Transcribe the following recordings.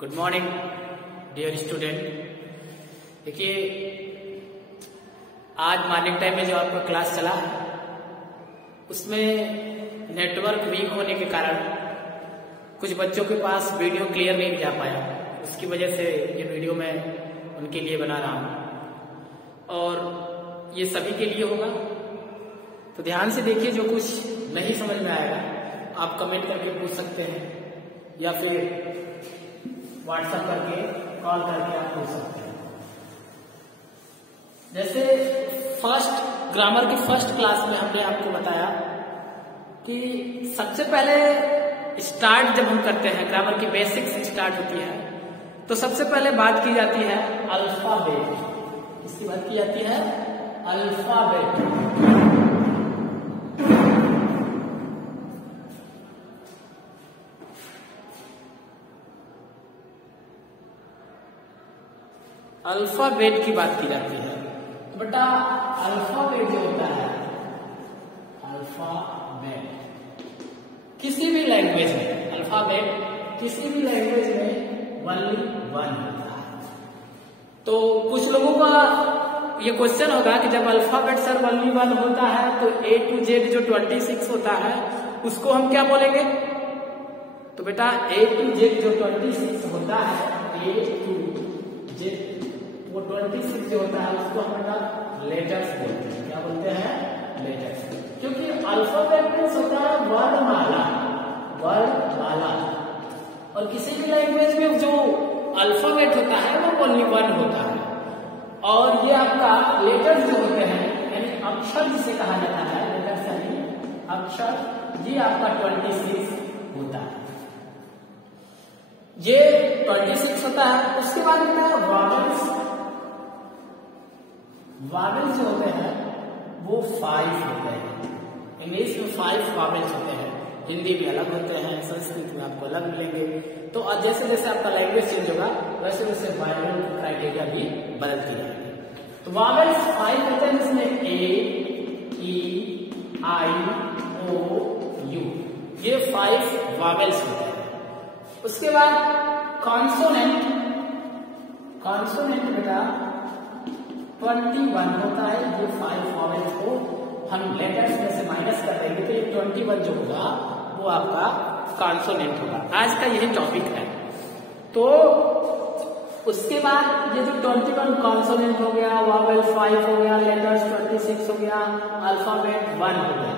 Good morning dear student. देखिए, आज morning time में जो आपका क्लास चला है उसमें नेटवर्क वीक होने के कारण कुछ बच्चों के पास वीडियो क्लियर नहीं जा पाया। उसकी वजह से ये वीडियो मैं उनके लिए बना रहा हूँ और ये सभी के लिए होगा। तो ध्यान से देखिए, जो कुछ नहीं समझ में आएगा आप कमेंट करके पूछ सकते हैं या फिर व्हाट्सएप करके कॉल करके आप पूछ सकते हैं। जैसे फर्स्ट ग्रामर की फर्स्ट क्लास में हमने आपको बताया कि सबसे पहले स्टार्ट जब हम करते हैं, ग्रामर की बेसिक्स स्टार्ट होती है तो सबसे पहले बात की जाती है अल्फाबेट। इसकी बात की जाती है अल्फाबेट। अल्फाबेट की बात की जाती है। तो बेटा अल्फाबेट जो होता है, अल्फाबेट किसी भी लैंग्वेज में, अल्फाबेट किसी भी लैंग्वेज में ओनली वन होता है। तो कुछ लोगों का ये क्वेश्चन होगा कि जब अल्फाबेट सर ओनली वन होता है तो A to Z जो 26 होता है उसको हम क्या बोलेंगे? तो बेटा A to Z जो 26 होता है, A to Z वो 26 जो होता है उसको हम लेटर्स बोलते हैं। क्या बोलते हैं? लेटर्स। क्योंकि अल्फाबेट मीन्स होता है वर्णमाला, वर्णमाला। और किसी भी लैंग्वेज में जो अल्फाबेट होता है वो ओनली वन होता है। और ये आपका लेटर्स जो होते हैं यानी अक्षर जिसे कहा जाता है, लेटर्स यानी अक्षर, ये आपका 26 होता है। ये 26 होता है। उसके बाद वावेल्स, वावेल्स जो होते हैं वो 5 होते हैं। इंग्लिश में 5 वावेल्स होते हैं, हिंदी में अलग होते हैं, संस्कृत में आपको अलग मिलेंगे। तो जैसे जैसे आपका लैंग्वेज चेंज होगा वैसे वैसे वावेल क्राइटेरिया भी बदलती रहेगी। तो वावेल्स 5 होते हैं, जिसमें A, E, I, O, U, ये 5 वावेल्स होते हैं। उसके बाद कॉन्सोनेंट, कॉन्सोनेंट बेटा 21 होता है। ये 5 वावेल्स को हम लेटर्स में से माइनस कर देंगे तो ये 21 जो होगा वो आपका कॉन्सोनेंट होगा। आज का यही टॉपिक है। तो उसके बाद ये जो 21 कॉन्सोनेंट हो गया, वावेल 5 हो गया, लेटर्स 26 हो गया, अल्फाबेट 1 हो गया।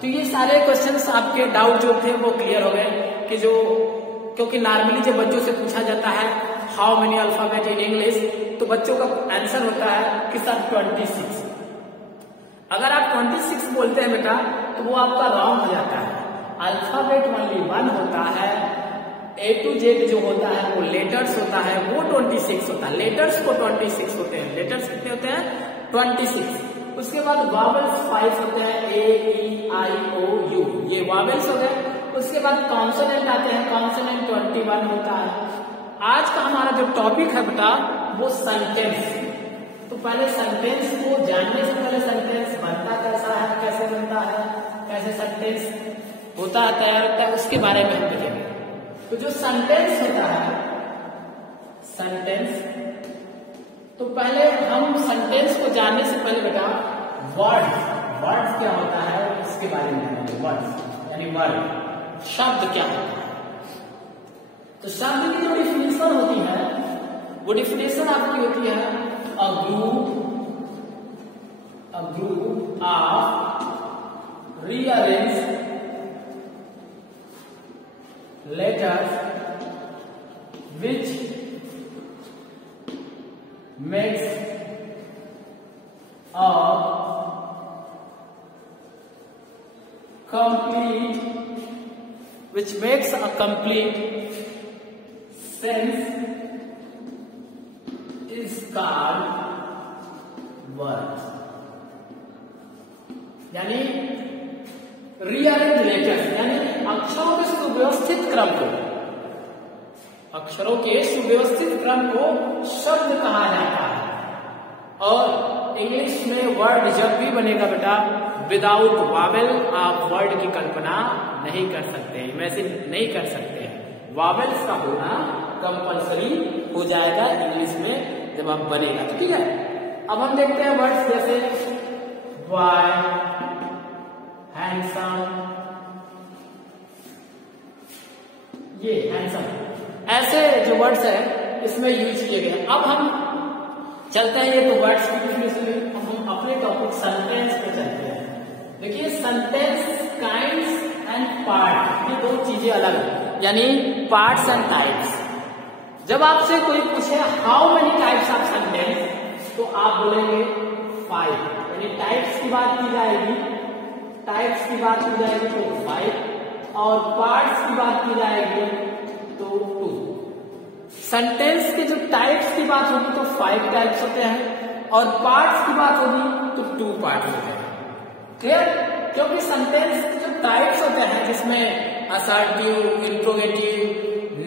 तो ये सारे क्वेश्चंस आपके डाउट जो थे वो क्लियर हो गए कि जो, क्योंकि नॉर्मली जब बच्चों से पूछा जाता है how many alphabet in English, तो बच्चों का आंसर होता है कि सर 26। अगर आप 26 बोलते हैं बेटा तो वो आपका रॉन्ग हो जाता है। अल्फाबेट ओनली 1 होता है। A to Z जो होता है वो लेटर्स होता है, वो 26 होता है। लेटर्स को 26 होते हैं। लेटर्स कितने होते हैं? 26। उसके बाद वावेल्स 5 होते हैं, A, E, I, O, U, ये वावेल्स हो गए। उसके बाद कॉन्सोनेंट आते हैं, कॉन्सोनेंट 21 होता है। आज का हमारा जो टॉपिक है बेटा वो सेंटेंस। तो पहले सेंटेंस को जानने से पहले सेंटेंस बनता कैसा है, कैसे बनता है, कैसे सेंटेंस होता है, तैयार होता है, उसके बारे में हम देखेंगे। तो जो सेंटेंस होता है, सेंटेंस, तो पहले हम सेंटेंस को जानने से पहले बेटा वर्ड्स, वर्ड्स क्या होता है इसके बारे में जानेंगे। वर्ड्स यानी वर्ड, शब्द क्या होता है। तो शब्द की जो डिफिनेशन होती है वो डिफिनेशन आपकी होती है a group of rearranged letters which makes a complete sense is called word। यानी रीअरेंज लेटर्स यानी अक्षरों के सुव्यवस्थित क्रम को, अक्षरों के सुव्यवस्थित क्रम को शब्द कहा जाता है। और इंग्लिश में वर्ड जब भी बनेगा बेटा विदाउट वावेल आप वर्ड की कल्पना नहीं कर सकते, इमेजिन नहीं कर सकते हैं। वॉवेल्स का होना कंपलसरी हो जाएगा इंग्लिश में जब आप बनेगा। तो ठीक है, अब हम देखते हैं वर्ड्स जैसे बॉय, हैंडसम, ये हैंडसम, ऐसे जो वर्ड्स है इसमें यूज किए गए। अब हम चलते हैं ये तो वर्ड्स की, अब हम अपने टॉपिक सेंटेंस पे चलते हैं। देखिए सेंटेंस काइंड्स एंड पार्ट, ये दो चीजें अलग है, यानी पार्ट्स एंड टाइप्स। जब आपसे कोई पूछे how many types of sentence, तो आप बोलेंगे 5, यानी टाइप्स की बात की जाएगी, टाइप्स की बात की जाएगी तो 5, और पार्ट्स की बात की जाएगी तो 2। सेंटेंस के जो टाइप्स की बात होगी तो 5 टाइप्स होते हैं, और पार्ट्स की बात होगी तो 2 पार्ट्स होते हैं। क्लियर? क्योंकि सेंटेंस के जो टाइप्स होते हैं जिसमें असर्टिव, इंट्रोगेटिव,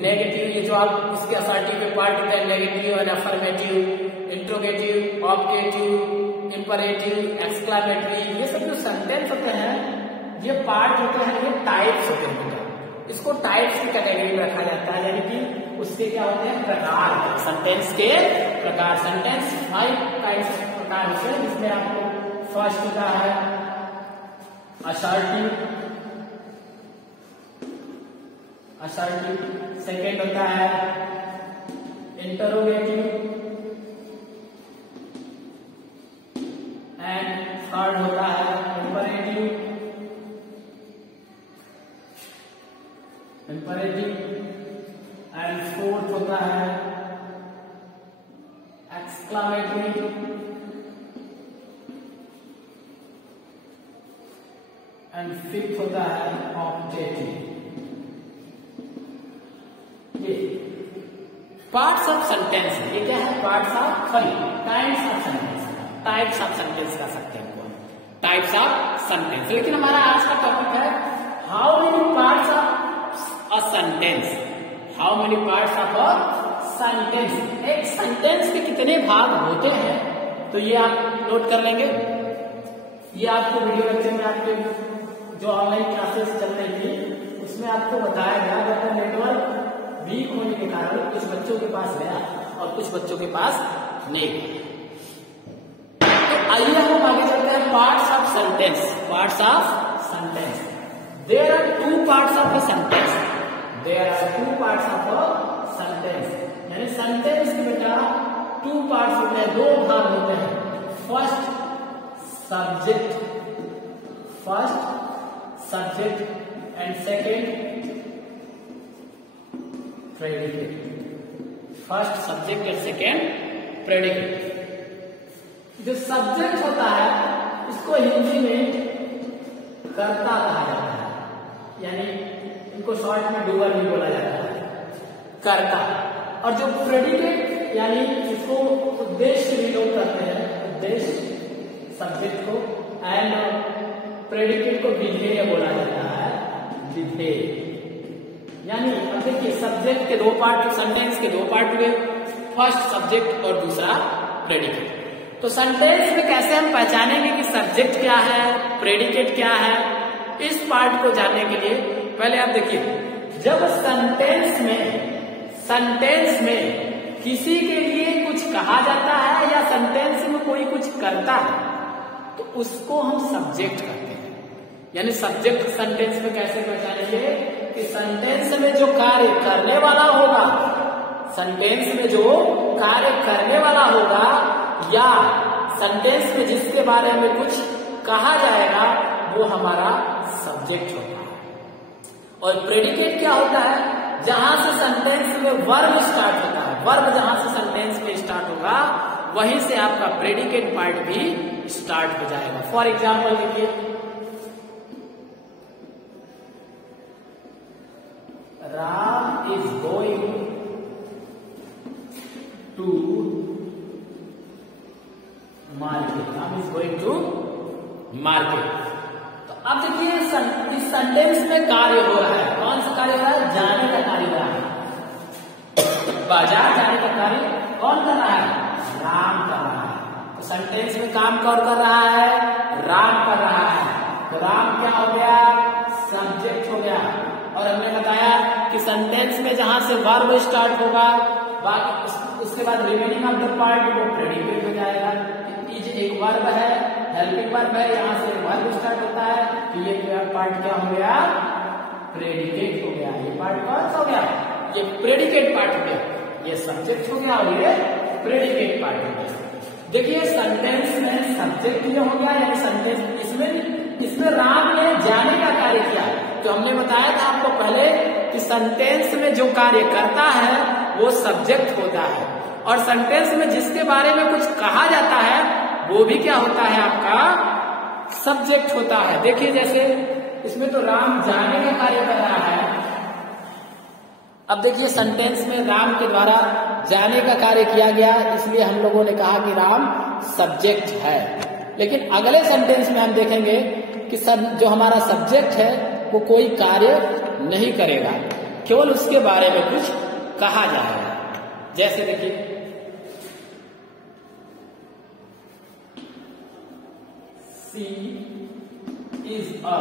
नेगेटिव, ये जो आप इसके असर्टिव के पार्ट होते हैं, negative and affirmative, interrogative, objective, imperative, exclamatory, ये सब जो सेंटेंस होते हैं ये पार्ट होते हैं, ये टाइप्स होते हैं। इसको टाइप्स की कैटेगरी में रखा जाता है, यानी कि उसके क्या होते हैं प्रकार, सेंटेंस के प्रकार। सेंटेंस 5 टाइप्स प्रकार होते हैं, जिसमें आपको फर्स्ट होता है असर्टिव, सेकेंड होता है इंटरोगेटिव, एंड थर्ड होता है इंपरेटिव, एंड फोर्थ होता है एक्सक्लेमेटरी, एंड फिफ्थ होता है ऑब्जेक्टिव। ये पार्ट्स ऑफ सेंटेंस है। ये क्या है? Parts of kinds of sentence, types of sentence कह सकते हैं इनको, टाइप्स ऑफ सेंटेंस। लेकिन हमारा आज का टॉपिक है how many parts of a sentence, how many parts of a sentence. एक सेंटेंस के कितने भाग होते हैं, तो ये आप नोट कर लेंगे। ये आपको वीडियो लेक्चर में आपके जो ऑनलाइन क्लासेस चल रही थी उसमें आपको बताया गया, अगर नेटवर्क वीक होने के कारण कुछ बच्चों के पास गया और कुछ बच्चों के पास नहीं गया। तो आइए हम आगे चलते हैं parts of sentence. Parts of sentence, there are 2 parts of a sentence, there are 2 parts of a sentence. यानी सेंटेंस के बेटा 2 पार्ट्स होते हैं, 2 भाग होते हैं। First subject and second predicate. First subject and second predicate. जो सब्जेक्ट होता है इसको हिंदी में कर्ता कहा जाता है, यानी इनको शॉर्ट में डूअर भी बोला जाता है, कर्ता। और जो प्रेडिकेट यानी इसको उद्देश्य भी लोग करते हैं, उद्देश्य सब्जेक्ट को, एंड प्रेडिकेट को विधेय बोला जाता है, विधेय। यानी अब देखिए सब्जेक्ट के 2 पार्ट, सेंटेंस के 2 पार्ट हुए, फर्स्ट सब्जेक्ट और दूसरा प्रेडिकेट। तो सेंटेंस में कैसे हम पहचानेंगे कि सब्जेक्ट क्या है, प्रेडिकेट क्या है, इस पार्ट को जानने के लिए पहले आप देखिए, जब सेंटेंस में किसी के लिए कुछ कहा जाता है या सेंटेंस में कोई कुछ करता है तो उसको हम सब्जेक्ट कहते हैं। यानी सब्जेक्ट सेंटेंस में कैसे पहचानेंगे कि सेंटेंस में जो कार्य करने वाला होगा, सेंटेंस में जो कार्य करने वाला होगा या सेंटेंस में जिसके बारे में कुछ कहा जाएगा वो हमारा सब्जेक्ट होता है। और प्रेडिकेट क्या होता है? जहां से सेंटेंस में वर्ब स्टार्ट होता है, वर्ब जहां से सेंटेंस में स्टार्ट होगा वहीं से आपका प्रेडिकेट पार्ट भी स्टार्ट हो जाएगा। फॉर एग्जाम्पल देखिए, Ram is going to market, Ram is going to market. तो अब देखिए इस सेंटेंस में कार्य हो रहा है, कौन सा कार्य हो रहा है? जाने का कार्य हो रहा है, बाजार जाने का कार्य कौन कर रहा है? राम कर रहा है। तो सेंटेंस में काम कौन कर रहा है? राम कर रहा है। तो राम क्या हो गया? सब्जेक्ट हो गया। और हमने बताया कि सेंटेंस में जहां से वर्ब स्टार्ट होगा उसके बाद रिमेनिंग ऑफ द पार्ट वो प्रेडिकेट हो जाएगा। इज एक वर्ब है, हेल्पिंग वर्ब है, यहाँ से वर्ब स्टार्ट होता है तो ये पार्ट क्या हो गया, प्रेडिकेट हो गया। ये पार्ट कौन सा हो गया, ये प्रेडिकेट पार्ट हो गया, ये सब्जेक्ट हो गया और ये प्रेडिकेट पार्ट हो गया। देखिए सेंटेंस में सब्जेक्ट ये हो गया, यानी सेंटेंस इसमें राम ने जाने का कार्य किया। तो हमने बताया था आपको पहले कि सेंटेंस में जो कार्य करता है वो सब्जेक्ट होता है, और सेंटेंस में जिसके बारे में कुछ कहा जाता है वो भी क्या होता है, आपका सब्जेक्ट होता है। देखिए जैसे इसमें तो राम जाने का कार्य कर रहा है। अब देखिए सेंटेंस में राम के द्वारा जाने का कार्य किया गया, इसलिए हम लोगों ने कहा कि राम सब्जेक्ट है। लेकिन अगले सेंटेंस में हम देखेंगे कि जो हमारा सब्जेक्ट है वो कोई कार्य नहीं करेगा, केवल उसके बारे में कुछ कहा जाएगा। जैसे देखिए she is a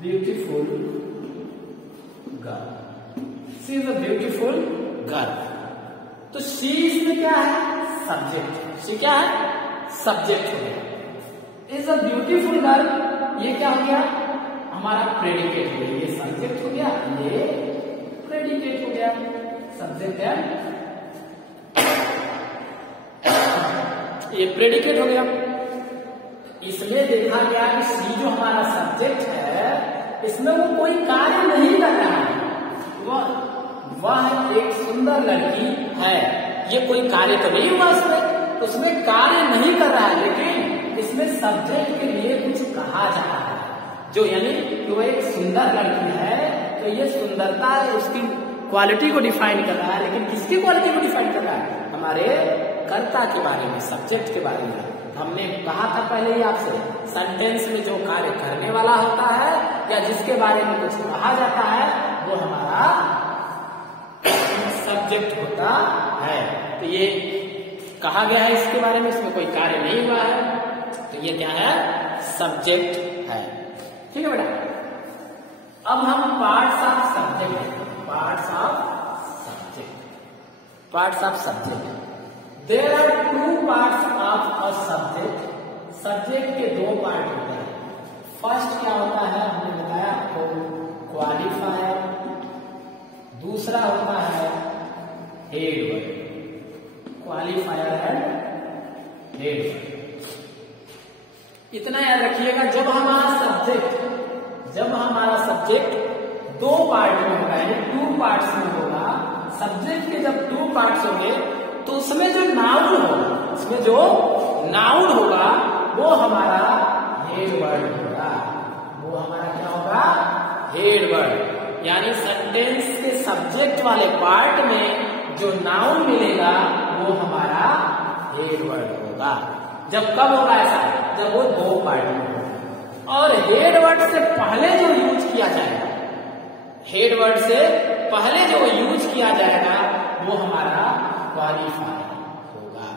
beautiful girl, she is a beautiful girl. तो सी इसमें क्या है, सब्जेक्ट, सी क्या है, सब्जेक्ट हो गया। इज अ ब्यूटीफुल गर्ल, ये क्या हो गया, हमारा प्रेडिकेट हो गया। ये सब्जेक्ट हो गया, ये प्रेडिकेट हो गया, सब्जेक्ट है, ये प्रेडिकेट हो गया। इसमें देखा गया कि सी जो हमारा सब्जेक्ट है इसमें वो कोई कार्य नहीं कर रहा है, वह एक सुंदर लड़की है, ये कोई कार्य तो नहीं हुआ उसमें कार्य नहीं कर रहा है, लेकिन इसमें सब्जेक्ट के लिए कुछ कहा जा रहा है। जो यानी कि वो एक सुंदर लड़की है तो ये सुंदरता उसकी क्वालिटी को डिफाइन कर रहा है, लेकिन किसकी क्वालिटी को डिफाइन कर रहा है, हमारे कर्ता के बारे में, सब्जेक्ट के बारे में। हमने कहा था पहले ही आपसे, सेंटेंस में जो कार्य करने वाला होता है या जिसके बारे में कुछ कहा जाता है वो हमारा सब्जेक्ट होता है। तो ये कहा गया है इसके बारे में, इसमें कोई कार्य नहीं हुआ है, तो ये क्या है, सब्जेक्ट है। ठीक है बेटा। अब हम parts of subject, parts of subject. There are two parts of a subject. Subject के दो पार्ट होते हैं। फर्स्ट क्या होता है, हमने बताया आपको, क्वालिफायर, दूसरा होता है head word, qualifier and head word. इतना याद रखिएगा, जब हमारा सब्जेक्ट दो पार्ट में होगा, यानी टू पार्ट्स में होगा, सब्जेक्ट के जब टू पार्ट्स होंगे तो उसमें जो नाउन होगा वो हमारा हेड वर्ड होगा, वो हमारा क्या होगा, हेड वर्ड। यानी सेंटेंस के सब्जेक्ट वाले पार्ट में जो नाउन मिलेगा वो हमारा हेड वर्ड होगा। जब कब होगा ऐसा, जब वो दो पार्ट में होगा। और हेड वर्ड से पहले जो यूज किया जाएगा, हेड वर्ड से पहले जो यूज किया जाएगा वो हमारा क्वालिफायर होगा।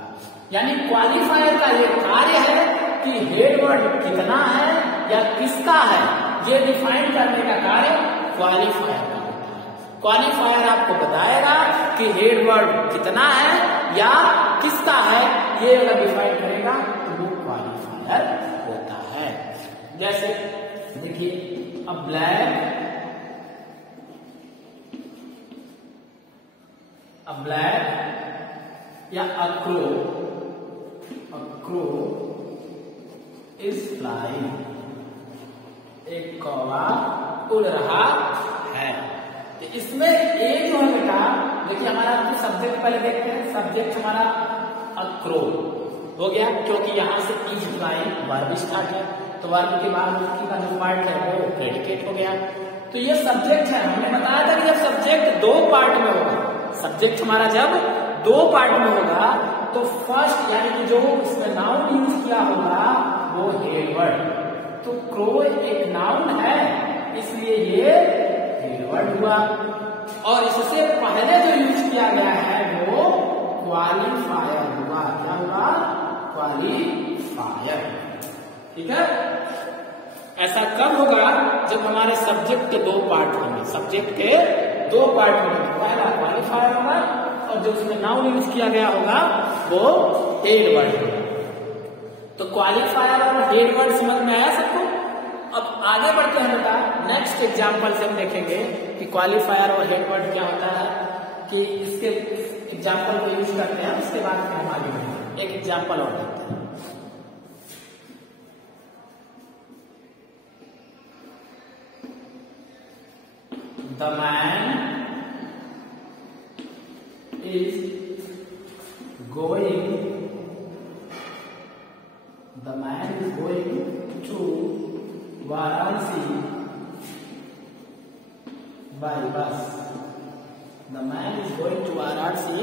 यानी क्वालिफायर का ये कार्य है कि हेड वर्ड कितना है या किसका है, ये डिफाइन करने का कार्य क्वालिफायर का होता है। क्वालिफायर आपको बताएगा कि हेड वर्ड कितना है या किसका है, ये अगर डिफाइन करेगा तो वो क्वालिफायर होता है। जैसे देखिए, अब ब्लैक, या अक्रो इज फ्लाइंग, एक कौवा उड़ रहा है। तो इसमें ए जो है बेटा, देखिए हमारा तो सब्जेक्ट पहले देखते हैं, सब्जेक्ट हमारा अक्रो हो गया, क्योंकि यहां से इज फ्लाइंग वर्ब स्टार्ट है, तो वर्ब के बाद उसकी का जो पार्ट है वो प्रेडिकेट हो गया। तो ये सब्जेक्ट है। हमने बताया था कि जब सब्जेक्ट दो पार्ट में होगा, सब्जेक्ट हमारा जब दो पार्ट में होगा तो फर्स्ट यानी कि जो इसमें नाउन यूज किया होगा वो हेड वर्ड। तो क्रो एक नाउन है, इसलिए ये हेड वर्ड हुआ। और इससे पहले जो यूज किया गया है वो क्वालिफायर हुआ। क्या हुआ? क्वालिफायर। ठीक है। ऐसा कब होगा जब हमारे सब्जेक्ट के दो पार्ट होंगे, सब्जेक्ट के दो पार्ट होंगे, पहला क्वालिफायर होगा और जो उसमें नाउन यूज किया गया होगा वो हेड वर्ड होगा। तो क्वालिफायर और हेड वर्ड समझ में आया सबको। अब आगे बढ़ते हैं बेटा, नेक्स्ट एग्जांपल से हम देखेंगे कि क्वालिफायर और हेड वर्ड क्या होता है, कि इसके एग्जांपल को यूज करते हैं, उसके बाद फिर हम आगे बढ़ेंगे। एक एग्जांपल और देखते हैं। The man is going to Varanasi by bus. The man is going to Varanasi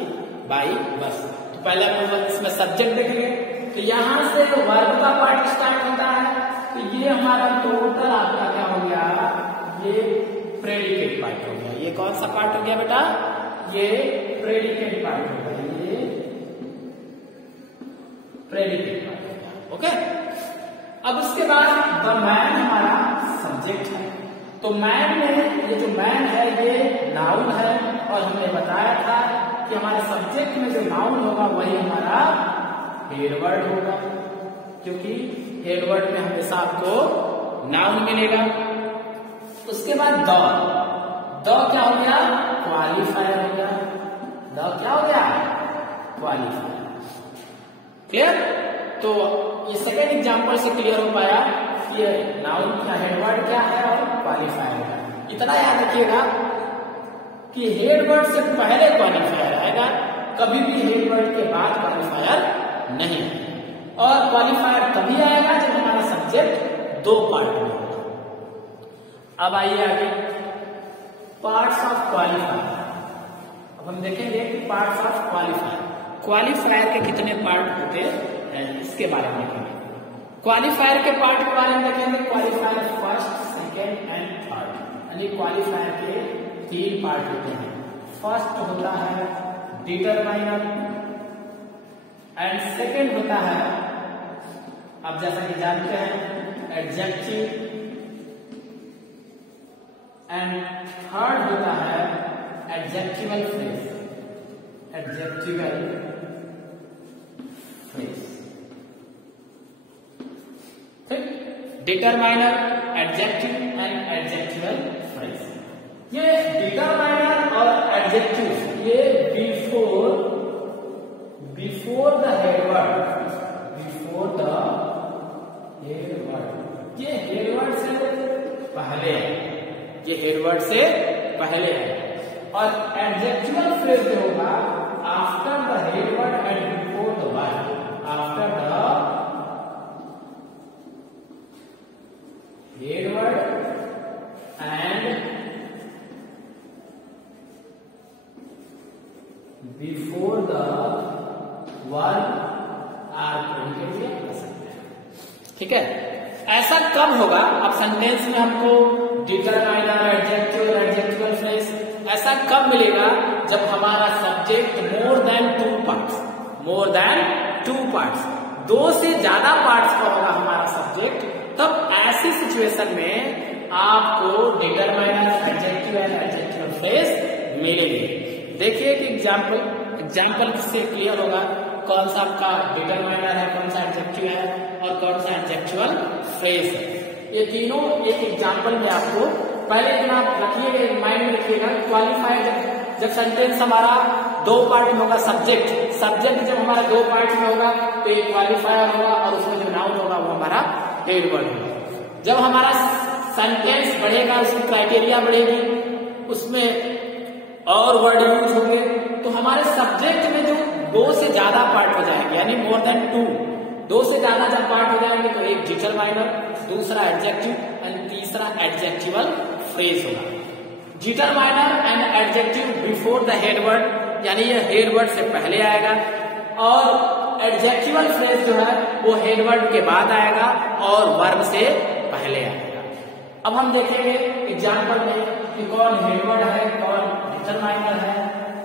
by bus. तो पहले हम इसमें सब्जेक्ट देखेंगे। तो यहां से वर्ब का पार्ट स्टार्ट होता है। तो ये हमारा टोटल आपका क्या हो गया, ये प्रेडिकेट पार्ट हो गया। ये कौन सा पार्ट हो गया बेटा, ये प्रेडिकेट पार्ट हो गया, ये प्रेडिकेट पार्ट हो गया। ओके, अब उसके बाद द मैन हमारा सब्जेक्ट है। तो मैन में ये जो मैन है ये नाउन है, और हमने बताया था कि हमारे सब्जेक्ट में जो नाउन होगा वही हमारा हेड वर्ड होगा, क्योंकि हेड वर्ड में हमेशा आपको नाउन मिलेगा। उसके बाद द क्या हो गया, क्वालिफायर हो गया। द क्या हो गया, क्वालिफायर। क्लियर। तो ये सेकेंड एग्जांपल से क्लियर हो पाया कि नाउन क्या, हेड वर्ड क्या है और क्वालिफायर क्या है। इतना याद रखिएगा कि हेड वर्ड से पहले क्वालिफायर आएगा, कभी भी हेड वर्ड के बाद क्वालिफायर नहीं। और क्वालिफायर तभी आएगा जब हमारा सब्जेक्ट दो पार्ट में होगा। अब आइए आगे, पार्ट्स ऑफ क्वालिफायर। अब हम देखेंगे कि पार्ट्स ऑफ क्वालिफायर, क्वालिफायर के कितने पार्ट होते हैं इसके बारे में देखेंगे। क्वालिफायर के पार्ट के बारे में देखेंगे। Qualifier first, second and third, यानी क्वालिफायर के 3 पार्ट होते हैं। फर्स्ट होता है डिटरमाइनर एंड सेकेंड होता है, आप जैसा कि जानते हैं, एडजेक्टिव एंड थर्ड होता है एडजेक्टिवल फ्रेज। एडजेक्टिवल फ्रेज, ठीक, determiner, adjective and adjectival phrase. ये डिटरमाइनर और एडजेक्टिव ये before the head word, before the head word, ये हेड वर्ड से पहले है, ये हेड वर्ड से पहले है। और एडजेक्टिवल फ्रेज जो होगा after the head word and before the word, after the head word and before the word are predicate कर सकते हैं। ठीक है, ऐसा कब होगा, अब सेंटेंस में हमको डिटरमाइनर, एडजेक्टिव, एडजेक्टिवल फ्रेज ऐसा कब मिलेगा, जब हमारा subject more than 2 parts, more than 2 parts, 2 से ज्यादा पार्ट्स का होगा हमारा सब्जेक्ट। तब ऐसी सिचुएशन में आपको determiner, adjective and adjectival phrase मिलेंगे। देखिए कि एग्जाम्पल से क्लियर होगा कौन सा आपका डिटरमाइनर है, कौन सा एडजेक्टिव है और कौन सा एडजेक्टिवल फ्रेज है। ये तीनों एक एग्जाम्पल में आपको पहले इतना रखिएगा, माइंड में रखिएगा। क्वालिफायर जब सेंटेंस हमारा 2 पार्ट में होगा, सब्जेक्ट जब हमारा 2 पार्ट में होगा तो एक क्वालिफायर होगा और उसमें जो नाउन होगा वो हमारा हेड वर्ड होगा। जब हमारा सेंटेंस बढ़ेगा, उसकी क्राइटेरिया बढ़ेगी, उसमें और वर्ड यूज होंगे, तो हमारे सब्जेक्ट में जो 2 से ज्यादा पार्ट हो जाएंगे, यानी मोर देन 2 से ज्यादा जब पार्ट हो जाएंगे तो एक डिटरमाइनर, दूसरा एडजेक्टिव एंड तीसरा एडजेक्टिवल फ्रेज होगा। Determiner and adjective before the head word, यानी ये हेड वर्ड से पहले आएगा, और एडजेक्टिवल फ्रेज जो है वो हेड वर्ड के बाद आएगा और वर्ब से पहले आएगा। अब हम देखेंगे एग्जाम्पल में कि कौन हेड वर्ड है, कौन डिटरमाइनर है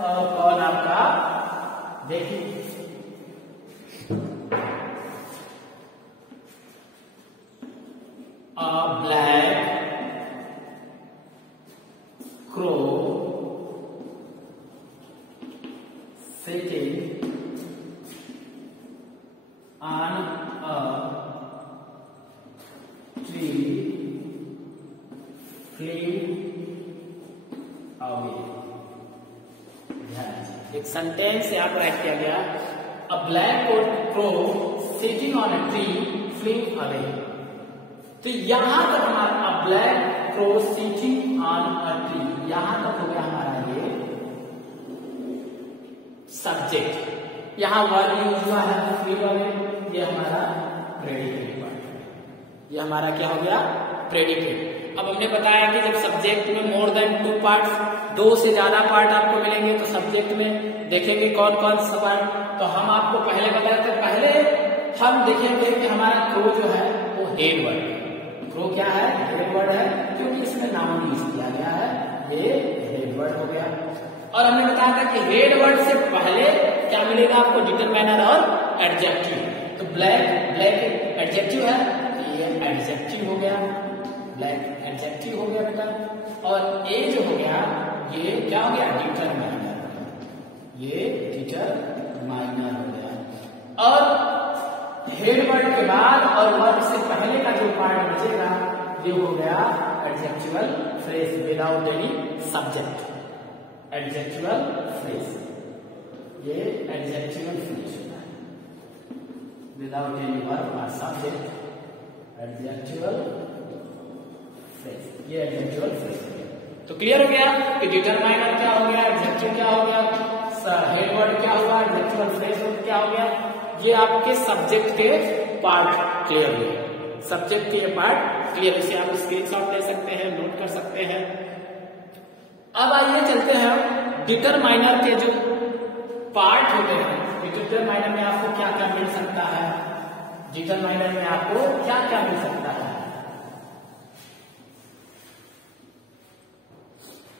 और कौन आपका, देखिए black crow sitting on a tree flew away. एक सेंटेंस यहाँ पर ऐड किया गया, a black crow sitting on a tree flew away. तो यहां तक हमारा a black crow sitting on a tree, यहां तक हो गया हमारा ये सब्जेक्ट। यहां वर्ब यूज हुआ है फ्ली अवे, ये हमारा प्रेडिकेट पार्ट है, ये हमारा क्या हो गया प्रेडिकेट। अब हमने बताया कि जब सब्जेक्ट में मोर देन 2 पार्ट्स, 2 से ज्यादा पार्ट आपको मिलेंगे तो सब्जेक्ट में देखेंगे कौन कौन सा पार्ट। तो हम आपको पहले बताए थे, पहले हम देखेंगे कि हमारा क्रो जो है वो हेड वर्ड है। क्रो क्या है? हेड वर्ड है, क्योंकि इसमें नाउन यूज किया गया है, ये हेड वर्ड हो गया। और हमने बताया था कि हेड वर्ड से पहले क्या मिलेगा आपको? डिटरमाइनर और एडजेक्टिव। तो ब्लैक एडजेक्टिव है, तो ये एडजेक्टिव हो गया, ब्लैक एडजेक्टिव हो गया बेटा। और ए जो हो गया ये क्या हो गया? डिटरमाइनर, ये डिटरमाइनर हो गया। और हेड वर्ड के बाद और वर्ब से पहले का जो पार्ट बचेगा ये हो गया adjectival phrase without any subject, adjectival phrase, ये एडजेक्टिवल फ्रेज होता है विदाउट एनी वर्ब और सब्जेक्ट, एडजेक्टिवल फ्रेज, ये एडजेक्टिवल फ्रेज। तो क्लियर हो गया कि डिटरमाइनर क्या हो गया, एडजेक्टिव क्या हो गया, हेड वर्ड क्या होगा, एडजेक्टिवल फ्रेज क्या हो गया। ये आपके सब्जेक्ट के पार्ट क्लियर हुए, सब्जेक्ट के ये पार्ट क्लियर। इसे आप स्क्रीनशॉट ले सकते हैं, नोट कर सकते हैं। अब आइए चलते हैं डिटरमाइनर के जो पार्ट होते हैं। डिटरमाइनर में आपको क्या क्या मिल सकता है, डिटरमाइनर में आपको क्या क्या मिल सकता है।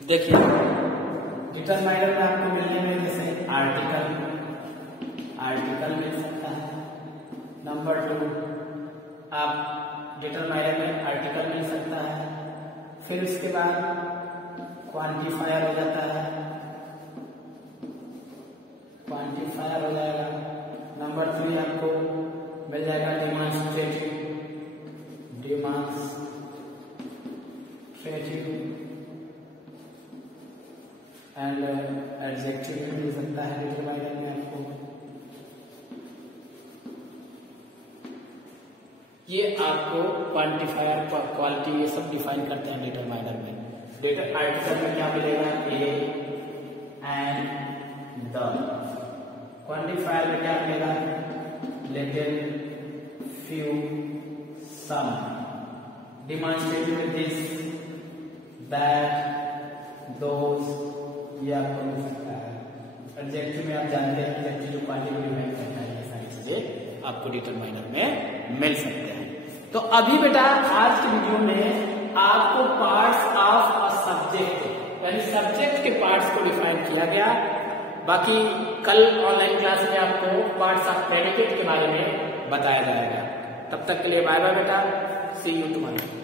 देखिए डिटरमाइनर में आपको मिलने में जैसे आर्टिकल मिल सकता है। नंबर 2 आप डिटरमाइनर में आर्टिकल मिल सकता है। फिर उसके बाद क्वांटिफायर हो जाता है, क्वांटिफायर हो जाएगा। नंबर 3 आपको मिल जाएगा डेमॉन्स्ट्रेटिव एंड एडजेक्टिव मिल सकता है डिटरमाइनर में आपको। ये आपको क्वांटिफायर, क्वालिटी, ये सब डिफाइन करते हैं डिटरमाइनर में। आर्टिकल में क्या मिलेगा? A and the. क्वांटिफायर में क्या मिलेगा? लिटिल, फ्यू, सम। डेमॉन्स्ट्रेटिव में दिस, दैट, दोज, ये आपको मिल सकता है। एडजेक्टिव में आप जानते हैं एडजेक्टिव जो क्वालिटी डिफाइन करता है, ये सारी चीजें आपको डिटरमाइनर में मिल सकते हैं। तो अभी बेटा आज की वीडियो में आपको पार्ट्स ऑफ अ सब्जेक्ट, यानी सब्जेक्ट के पार्ट्स को डिफाइन किया गया। बाकी कल ऑनलाइन क्लास में आपको पार्ट्स ऑफ प्रेडिकेट के बारे में बताया जाएगा। तब तक के लिए बाय बाय बेटा, सी यू टुमारो।